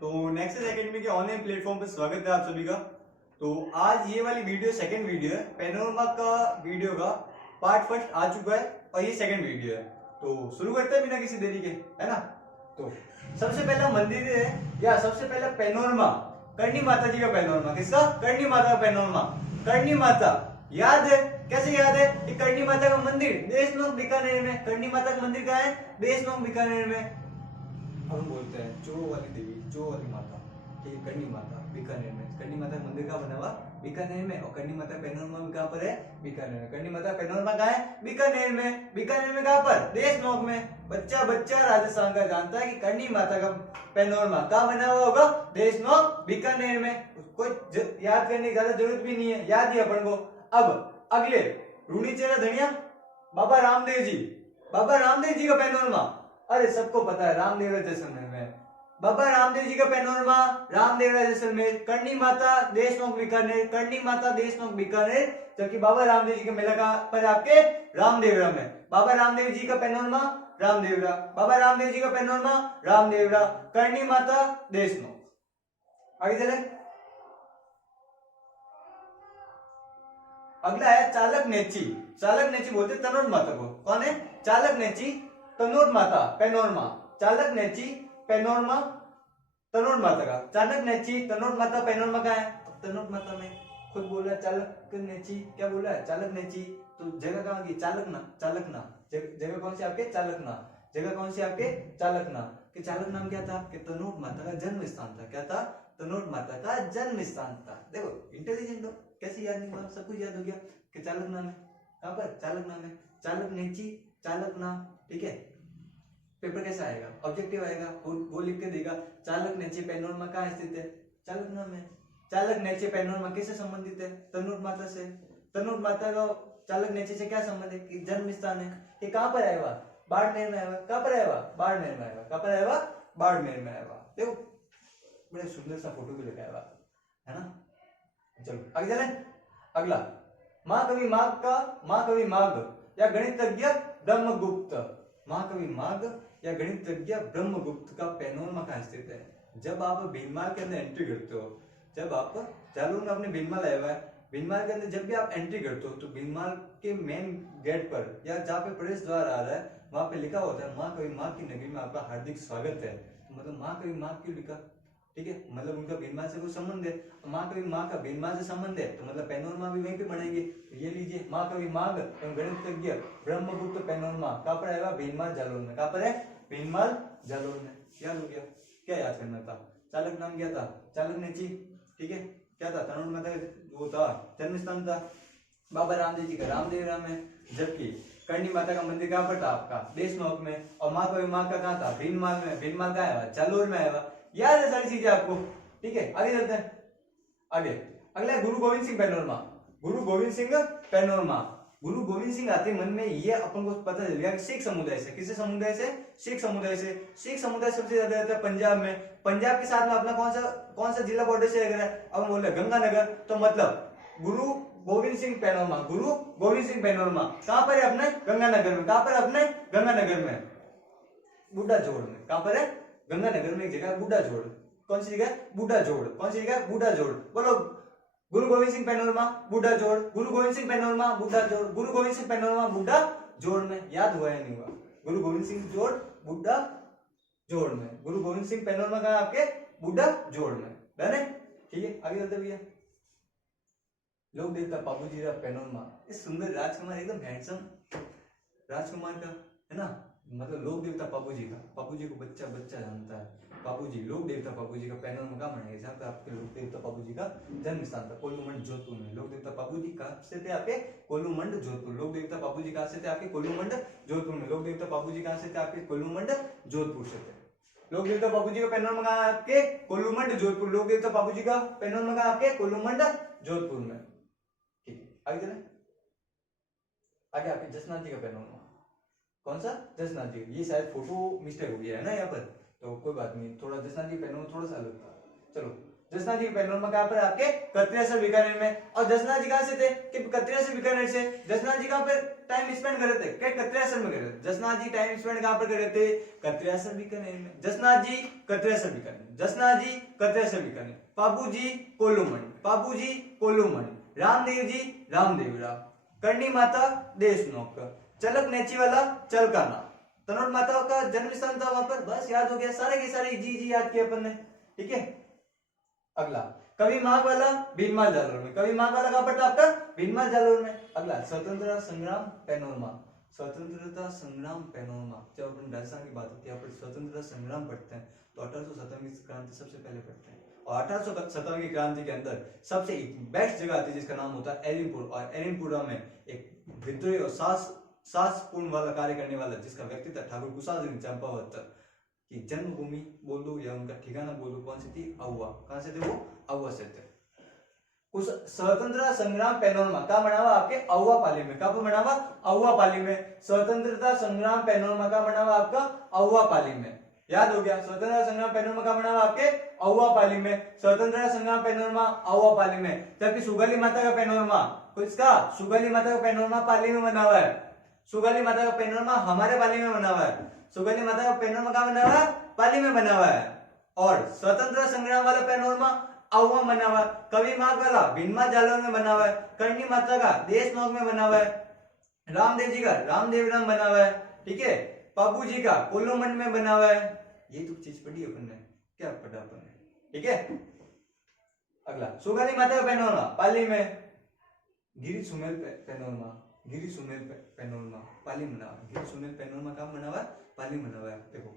तो nexus academy के online platform पर स्वागत है आप सभी का। तो आज ये वाली वीडियो सेकंड वीडियो है। पैनोरमा का वीडियो का पार्ट फर्स्ट आ चुका है और ये सेकंड वीडियो है। तो शुरू करते हैं बिना किसी देरी के, है ना। तो सबसे पहला मंदिर है या सबसे पहला पैनोरमा करणी माता जी का पैनोरमा। किसका? करणी माता का पैनोरमा। करणी माता याद है? कैसे याद है? कि करणी माता का मंदिर देशनोक बीकानेर में। करणी माता का मंदिर कहाँ है? देशनोक बीकानेर में। हम बोलते हैं चो वाली देवी, चो वाली माता, ठीक है, करणी माता बीकानेर में। करणी माता का मंदिर कहाँ बना हुआ? बीकानेर में। और करणी माता पैनोरमा में कहाँ पर है? बीकानेर में। करणी माता पैनोरमा कहाँ है? बीकानेर में। बीकानेर में कहाँ पर? देशनोक में। बच्चा बच्चा राजस्थान का जानता है कि करणी माता का पैनोरमा कहाँ बना हुआ होगा? देशनोक बीकानेर में। कोई याद करने की ज्यादा जरूरत भी नहीं है, याद ही अपन को। अब अगले रूणीचेरा धनिया बाबा रामदेव जी। बाबा रामदेव जी का पैनोरमा अरे सबको पता है, रामदेवरा जैसलमेर में। बाबा रामदेव जी का पैनोरमा रामदेवरा जैसलमेर। करणी माता देशनोक बीकानेर। करणी माता देशनोक बीकानेर। जबकि बाबा रामदेव जी का मेला कहां पर? आपके रामदेवरा में। बाबा रामदेव जी का पैनोरमा रामदेवरा। बाबा रामदेव जी का पैनोरमा रामदेवरा। करणी माता देशनोक। आगे चले। अगला है चालक नेची। चालक नेची बोलते तनोट माता को। कौन है? चालक नेची तनोट माता पैनोरमा। चालक नेची पैनोरमा तनोट माता का। चालक नेची तनोट माता पैनोरमा का है। तनोट माता में खुद बोला चालक नेची, क्या बोला है? चालक नेची। तो जगह कहाँ की? चालकना। चालकना जगह कौन सी आपके? चालकना। जगह कौन सी आपके? चालकना। कि चालक नाम क्या था? कि तनोट माता का जन्म स्थान था। क्या था? तनोट माता का जन्म स्थान था। देखो इंटेलिजेंट हो, कैसे याद नहीं हुआ? सब कुछ याद हो गया कि चालक नाम है। कहां पर? चालक नाम है। चालक नेची चालक नाम, ठीक है। पेपर कैसा आएगा? ऑब्जेक्टिव आएगा, वो लिख के देगा चालक नेची पैनोरमा कहाँ स्थित है? चालक नाम है। चालक नेची पैनोरमा किससे संबंधित है? तनोट माता से। तनोट माता का चालक नेची से क्या संबंध है? कि जन्म स्थान है। ये कहां पर आएगा? बाड़मेर में आएगा। कहां पर आएगा? बाड़मेर में आएगा। कहां पर आएगा? बाड़मेर में आएगा। देखो बड़े सुंदर सा फोटो भी लगाया हुआ है ना। चलो आगे चले। अगला महाकवि माघ का, महाकवि माघ या गणितज्ञ ब्रह्मगुप्त। महाकवि माघ या गणितज्ञ ब्रह्मगुप्त का पैनोरमा कहाँ स्थित है? जब आप भीनमाल के अंदर एंट्री करते हो, जब आप जालूर में अपने भीनमाल आया हुआ है, भीनमाल के अंदर जब भी आप एंट्री करते हो तो भीनमाल के मेन गेट पर या जहाँ पे प्रवेश द्वार आ रहा है वहां पे लिखा होता है महाकवि माघ की नगरी में आपका हार्दिक स्वागत है। तो मतलब महाकवि माघ क्यों लिखा? ठीक है, मतलब उनका भीनमाल से कोई संबंध है। महाकवि माघ का भीनमाल से संबंध है तो मतलब पैनोरमा भी वहीं पे बनेंगे। तो ये लीजिए महाकवि माघ एवं गणितज्ञ ब्रह्मगुप्त पैनोरमा कहाँ पर आएगा? भीनमाल जालौर में। कहाँ पर है? भीनमाल जालौर में। याद हो गया? क्या याद करना था? चालक नाम क्या था? चालक नेची, ठीक है। क्या था? तनोट माता वो था, जन्म स्थान था बाबा रामदेव जी का रामदेवरा में। जबकि करणी माता का मंदिर कहाँ पर था? आपका देशनोक में। और महाकवि माघ का कहाँ था? भीनमाल में। भीनमाल कहाँ आया? जालौर में आया। याद है सारी चीजें आपको, ठीक है। आगे चलते हैं। आगे अगला है गुरु गोविंद सिंह पैनोरमा। गुरु गोविंद सिंह पैनोरमा। गुरु गोविंद सिंह आते मन में ये अपन को पता चल गया कि सिख समुदाय से। किससे समुदाय से? सिख समुदाय से। सिख समुदाय सबसे ज्यादा रहता है पंजाब में। पंजाब के साथ में अपना कौन सा जिला बॉर्डर से लग रहा है? अब हम बोल रहे गंगानगर। तो मतलब गुरु गोविंद सिंह पैनोरमा, गुरु गोविंद सिंह पैनोरमा कहां पर है? अपने गंगानगर में। कहां पर? अपने गंगानगर में, बूढ़ा जोड़ में। कहां पर है? गंगानगर में एक जगह बूढ़ा जोड़। कौन सी जगह? बूढ़ा जोड़। कौन सी जगह? बूढ़ा जोड़। बोलो गुरु गोविंद सिंह पैनोरमा बूढ़ा जोड़। गुरु गोविंद सिंह पैनोरमा बूढ़ा जोड़। गुरु गोविंद सिंह पैनोरमा बूढ़ा जोड़ में। याद हुआ या नहीं हुआ? गुरु गोविंद सिंह जोड़ बूढ़ा जोड़ में। गुरु गोविंद सिंह पैनोरमा का आपके बूढ़ा जोड़ में। डन है? ठीक है, आगे चलते भैया। लोक देवता बाबूजी का पैनोरमा। इस सुंदर राजकुमार, एकदम हैंडसम राजकुमार का, है ना। मतलब लोक देवता बाबूजी का, बाबूजी को बच्चा बच्चा जानता है। बाबूजी, लोक देवता बाबूजी का पैनोरमा कहाँ बनेगा? जहाँ पे आपके लोक देवता बाबूजी का जन्म स्थान था, कोलूमंड जोधपुर में। लोक देवता बाबूजी कहाँ से थे? आपके कोलूमंड जोधपुर। लोक देवता बाबूजी कहाँ से थे? आपके कोलूमंड जोधपुर में। लोक देवता बाबूजी कहाँ से थे? आपके कोलूमंड जोधपुर से थे। लोक देवता बाबूजी का पैनोरमा कहाँ? आपके कोलूमंड जोधपुर। लोक देवता बाबूजी का पैनोरमा कहाँ? आपके कोलूमंड जोधपुर में। ठीक है, आगे चले। आगे आपके जसनाथ जी का पैनोरमा। कौन सा? जसनाथ जी। ये शायद फोटो मिस्टेक हो गया है ना यहाँ पर, तो कोई बात नहीं। थोड़ा जसनाथ जी पैनोरमा थोड़ा सा अलग था। चलो जसना जी पैनोरमा कहां पर आपके कत्रियासर बीकानेर में। और जसना जी कहां से थे कि कत्रियासर बीकानेर से। जसना जी कहां पर टाइम स्पेंड कर रहे थे क्या कत्रियासर में कर रहे थे। जसना जी टाइम स्पेंड कहां पर कर रहे थे कत्रियासर बीकानेर में। जसना जी कत्रियासर बीकानेर, जसना जी कत्रियासर बीकानेर। बाबूजी कोल्लूमणि, बाबूजी कोल्लूमणि। रामदेव जी रामदेवरा। करणी माता देशनोक। चलक नेची वाला चलकाना। तनोट माता का जन्म स्थान था वहां पर, बस याद हो गया, सारे के सारे जी याद किए अपन ने, ठीक है। अगला कवि माघ वाला भीनमाल जालोर में, कवि माघ वाला कहां पर था आपका भीनमाल जालोर में। अगला स्वतंत्रता संग्राम पैनोरमा, स्वतंत्रता संग्राम पैनोरमा। जब अपन राजस्थान की बात होती है पर स्वतंत्रता संग्राम पढ़ते हैं तो 1857 की क्रांति सबसे पहले पढ़ते हैं। और 1857 की क्रांति के अंदर सबसे बेस्ट जगह आती है जिसका नाम होता है एरिनपुर। और एरिनपुरा में एक विद्रोही और साहसपूर्ण वाला कार्य करने वाला जिसका व्यक्तित्व ठाकुर कुशाल सिंह चंपावत की जन्मभूमि बोल दो या उनका ठिकाना बोल दो, कौन सी थी अहुआ। कहां से थे वो अहुआ से थे। उस स्वतंत्रता संग्राम पैनोरमा का बना हुआ आपके अहुआ पाली में। कब बना हुआ अहुआ पाली में। स्वतंत्रता संग्राम पैनोरमा का बना हुआ आपका अहुआ पाली में, याद हो गया। स्वतंत्रता संग्राम पैनोरमा का बना हुआ आपके अहुआ पाली में। स्वतंत्रता संग्राम पैनोरमा अहुआ पाली में। जबकि सुगली माता का पैनोरमा किसका सुगली माता का पैनोरमा पाली में बना हुआ है। सुगली माता का पैनोरमा हमारे पाली में बना हुआ है। सुगली माता का पैनोरमा कहां बना हुआ है पाली में बना हुआ है। और स्वतंत्रता संग्राम वाला पैनोरमा अहुआ बना हुआ है। कवि माघ वाला भीनमाल जालोर में बना हुआ है। करणी माता का देशनोक में बना हुआ है। रामदेव जी का रामदेवराम बना हुआ है, ठीक है। बाबू जी का कोल्लूमंड में बना हुआ है। ये तो चीज पढ़ी अपन ने, क्या पढ़ा अपन ने, ठीक है। अगला सुगली माता का पैनोरमा पाली में। गिरी सुमेल पैनोरमा, गिरी सुमेल पैनोरमा पाली बना हुआ है। गिरी सुमेल पैनोरमा कहां बना हुआ है पाली बना हुआ है। देखो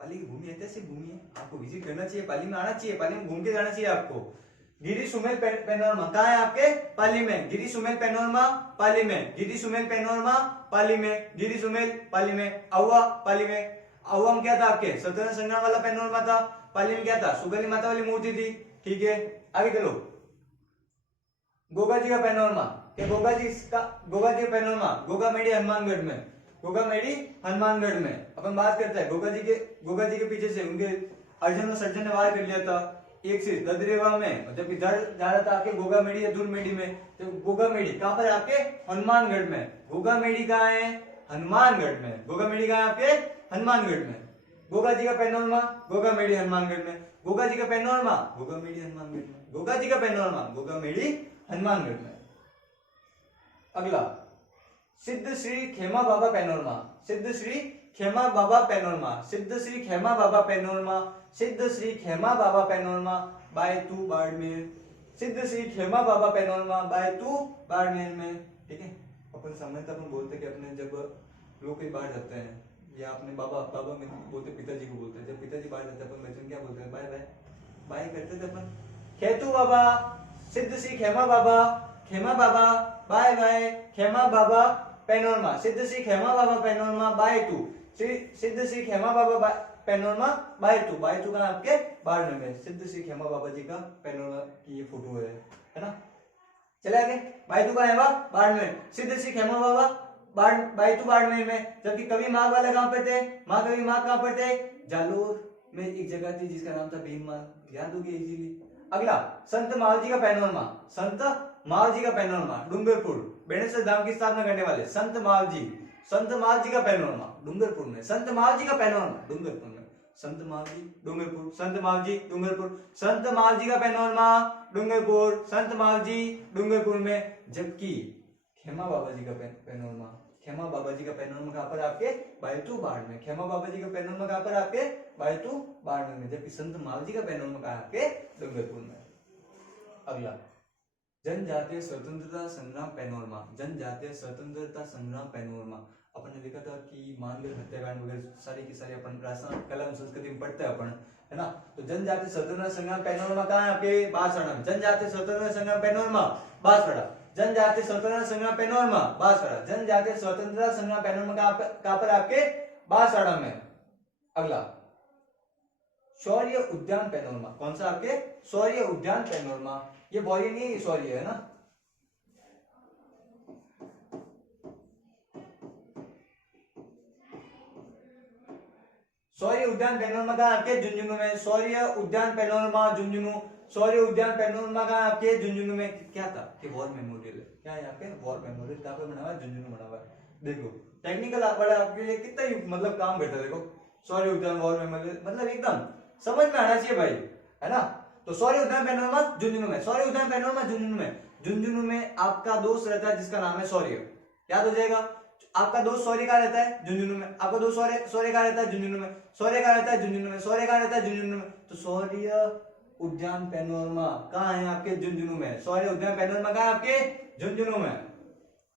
पाली की भूमि ऐतिहासिक भूमि है, आपको विजिट करना चाहिए, पाली में आना चाहिए, पाली में घूम के जाना चाहिए आपको। गिरी सुमेल पैनोरमा कहां है आपके पाली में। गिरी सुमेल पैनोरमा पाली में। गिरी सुमेल पैनोरमा पाली में। गिरी सुमेल पाली में। अहुआ पाली में। अहुआ में क्या था आपके स्वतंत्रता संग्राम वाला पैनोरमा था। पाली में क्या था सुगली माता वाली मूर्ति थी, ठीक है। आगे चलो गोगा जी का पैनोरमा। क्या गोगा जी का पैनोरमा गोगामेडी हनुमानगढ़ में। गोगामेडी हनुमानगढ़ में अपन बात करते हैं गोगा जी के पीछे से उनके अर्जुन और सर्जन ने वार कर लिया था एक से ददरेवा में। और जब इधर जा रहा था आपके गोगामेडी या दूरमेडी में, तो गोगामेडी कहां पर आपके हनुमानगढ़ में। गोगामेडी कहां है हनुमानगढ़ में। गोगामेडी कहां है आपके हनुमानगढ़ में। गोगा जी का पैनोरमा गोगामेडी हनुमानगढ़ में। गोगा जी का पैनोरमा गोगामेडी हनुमानगढ़ में। गोगा जी का पैनोरमा गोगामेडी हनुमानगढ़ में। अगला सिद्ध श्री खेमा बाबा पैनोरमा। सिद्ध श्री खेमा बाबा पैनोरमा। सिद्ध श्री खेमा बाबा पैनोरमा। सिद्ध श्री खेमा बाबा पैनोरमा बाय तू बाड़मेर। सिद्ध श्री खेमा बाबा पैनोरमा बाय तू बाड़मेर में, ठीक है। अपन समझते अपन बोलते कि अपने जब लोग कहीं बाहर जाते हैं या अपने बाबा में बोलते पिताजी को बोलते हैं। जब पिताजी बाहर जाते हैं अपन बच्चों क्या बोलते हैं बाय बाय बाय करते थे अपन। खेतू बाबा सिद्ध श्री खेमा बाबा बाय बाय खेमा बाबा पैनोरमा। सिद्ध Shri Khema Baba panorama by two. Siddh Shri Khema Baba panorama Baytu. Baytu का आपके बाड़मेर में सिद्ध श्री खेमा बाबा जी का पैनोरमा की ये फोटो है ना। चले आगे बाय टू का है बाड़मेर। सिद्ध श्री खेमा बाबा बाय टू बाड़मेर में। जबकि कवि माघ वाला कहां पे थे कवि माघ कहां पर थे जालोर में एक जगह थी जिसका नाम था भीनमाल, याद हो गया इजीली। अगला संत मावजी का पैनोरमा। संत मावजी का पैनोरमा डूंगरपुर बेणेश्वर धाम की स्थापना करने वाले संत मावजी का पैनोरमा डूंगरपुर में। संत मावजी का पैनोरमा डूंगरपुर में। संत मावजी डूंगरपुर। संत मावजी डूंगरपुर। संत मावजी का पैनोरमा डूंगरपुर। संत मावजी डूंगरपुर में। जबकि खेमा बाबा जी का पैनोरमा कहां पर आपके बायतू बाड़ में। खेमा बाबा जी का पैनोरमा कहां पर आपके बायतू बाड़ में। जबकि संत मावजी का पैनोरमा कहां आपके डूंगरपुर में। अगला जनजातीय स्वतंत्रता संग्राम पैनोरमा। जनजातीय स्वतंत्रता संग्राम पैनोरमा अपन ने देखा था कि मानगढ़ हत्याकांड वगैरह सारी की सारी अपन राजस्थान कला एवं संस्कृति में पढ़ते हैं अपन, है ना। तो जनजातीय स्वतंत्रता संग्राम पैनोरमा कहां है आपके बांसवाड़ा में। जनजातीय स्वतंत्रता संग्राम पैनोरमा बांसवाड़ा। जनजातीय स्वतंत्रता संग्राम पैनोरमा बांसवाड़ा। जनजातीय स्वतंत्रता संग्राम पैनोरमा कहां पर आपके बांसवाड़ा में। अगला शौर्य उद्यान पैनोरमा। कौन सा आपके शौर्य उद्यान पैनोरमा। ये बॉडी नहीं है, शौर्य है ना। शौर्य उद्यान पैनोरमा कहाँ आपके झुंझुनू में, शौर्य उद्यान पैनोरमा झुंझुनू, शौर्य उद्यान पैनोरमा कहाँ आपके झुंझुनू में। क्या था कि वॉर मेमोरियल है, क्या है यहाँ पे वॉर मेमोरियल, कहाँ पे बना हुआ है, झुंझुनू बना हुआ है। देखो टेक्निकल बड़ा आपके लिए कितना ही मतलब काम करता है, देखो शौर्य उद्यान वॉर मेमोरियल, मतलब एकदम समझ में आना चाहिए भाई, है ना। तो शौर्य उद्यान पैनोरमा झुंझुनू में, शौर्य उद्यान पैनोरमा झुंझुनू में, झुंझुनू में आपका दोस्त रहता है जिसका नाम है शौर्य, याद हो जाएगा। आपका दोस्त शौर्य कहाँ रहता है, झुंझुनू में। आपका दोस्त शौर्य, शौर्य कहाँ रहता है, झुंझुनू में। शौर्य कहाँ रहता है, झुंझुनू में। शौर्य कहाँ रहता है, झुंझुनू में। तो शौर्य उद्यान पैनोरमा कहाँ है आपके, झुंझुनू में। शौर्य उद्यान पैनोरमा कहाँ है आपके, झुंझुनू में।